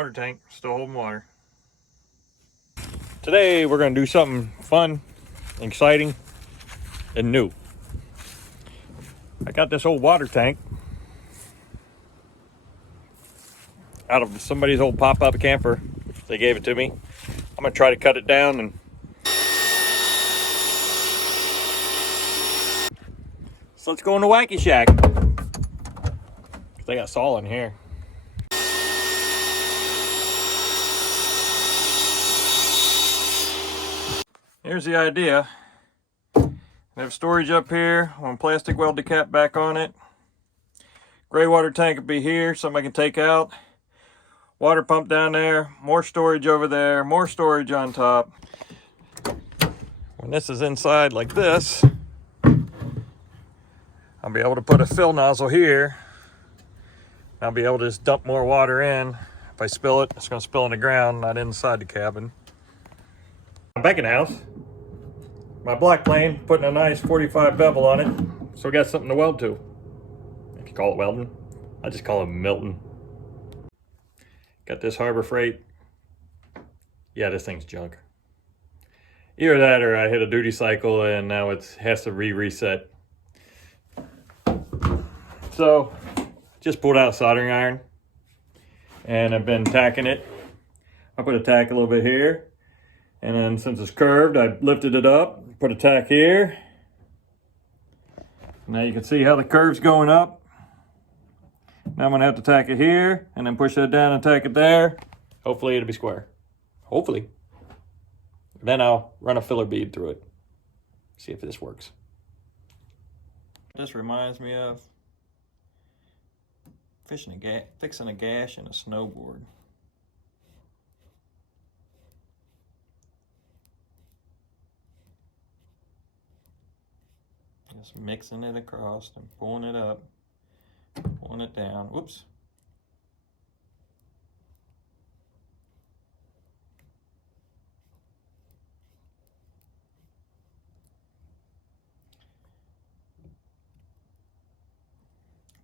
Water tank, still holding water. Today we're going to do something fun, exciting, and new. I got this old water tank out of somebody's old pop-up camper. They gave it to me. I'm going to try to cut it down and so let's go in the Wacky Shack. They got Saul in here. Here's the idea. I have storage up here. I want a plastic welded cap back on it. Gray water tank will be here, something I can take out. Water pump down there. More storage over there. More storage on top. When this is inside like this, I'll be able to put a fill nozzle here. I'll be able to just dump more water in. If I spill it, it's going to spill on the ground, not inside the cabin. I'm back in the house. My black plane, putting a nice 45 bevel on it, so we got something to weld to. If you call it welding, I just call it melting. Got this Harbor Freight. Yeah, this thing's junk. Either that or I hit a duty cycle and now it has to reset. So, just pulled out a soldering iron and I've been tacking it. I put a tack a little bit here, and then since it's curved, I lifted it up, put a tack here. Now you can see how the curve's going up. Now I'm gonna have to tack it here and then push that down and tack it there. Hopefully it'll be square. Hopefully. Then I'll run a filler bead through it. See if this works. This reminds me of fixing a gash in a snowboard. Just mixing it across and pulling it up, pulling it down. Whoops.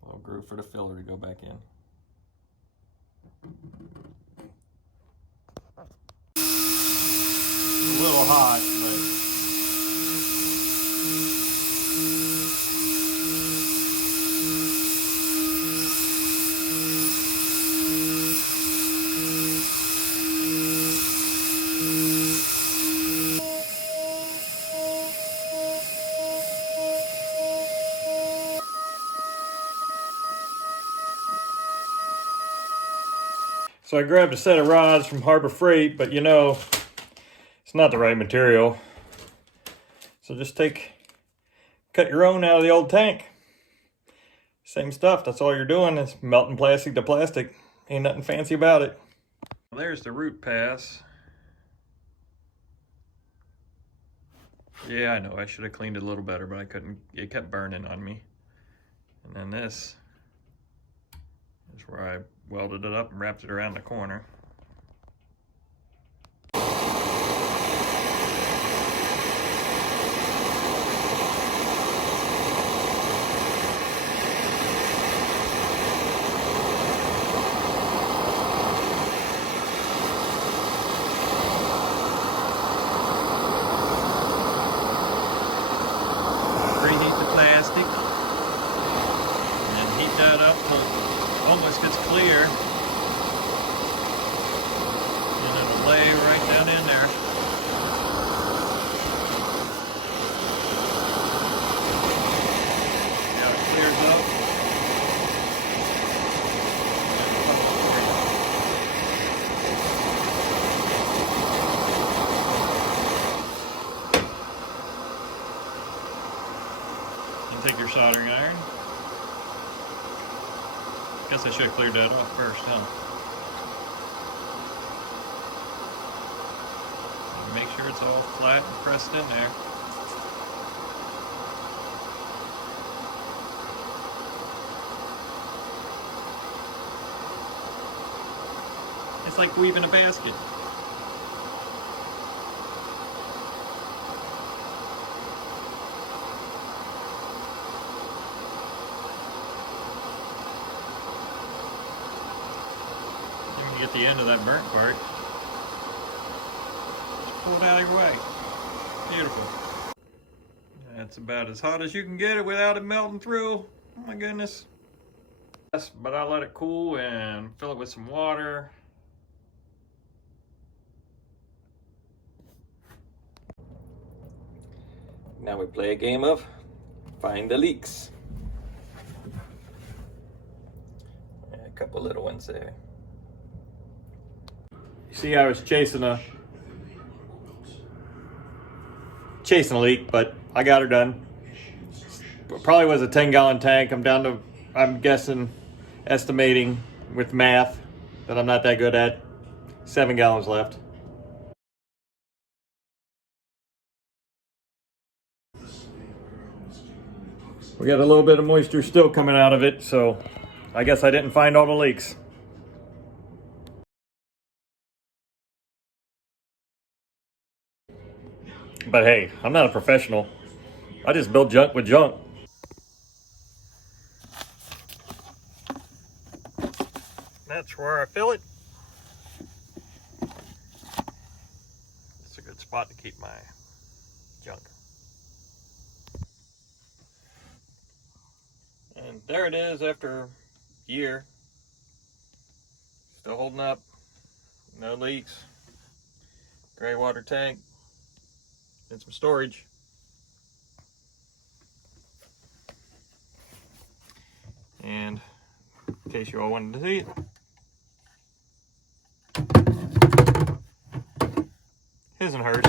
A little groove for the filler to go back in. A little hot, but so I grabbed a set of rods from Harbor Freight, but you know, it's not the right material. So just cut your own out of the old tank. Same stuff, that's all you're doing is melting plastic to plastic. Ain't nothing fancy about it. There's the root pass. Yeah, I know, I should have cleaned it a little better, but I couldn't, it kept burning on me. And then this is where I welded it up and wrapped it around the corner. Preheat the plastic and then heat that up till it almost gets clear, and it'll lay right down in there. Now it clears up. And take your soldering iron. Guess I should have cleared that off first, huh? And make sure it's all flat and pressed in there. It's like weaving a basket. get the end of that burnt part. Just pull it out of your way. Beautiful. That's about as hot as you can get it without it melting through. Oh my goodness. Yes, but I let it cool and fill it with some water. Now we play a game of find the leaks. A couple little ones there. You see, I was chasing a leak, but I got her done. Probably was a 10-gallon tank. I'm down to, I'm guessing, estimating with math that I'm not that good at, 7 gallons left. We got a little bit of moisture still coming out of it, so I guess I didn't find all the leaks. But hey, I'm not a professional. I just build junk with junk. That's where I fill it. It's a good spot to keep my junk. And there it is after a year. Still holding up. No leaks. Gray water tank. And some storage. And in case you all wanted to see it, his and hers.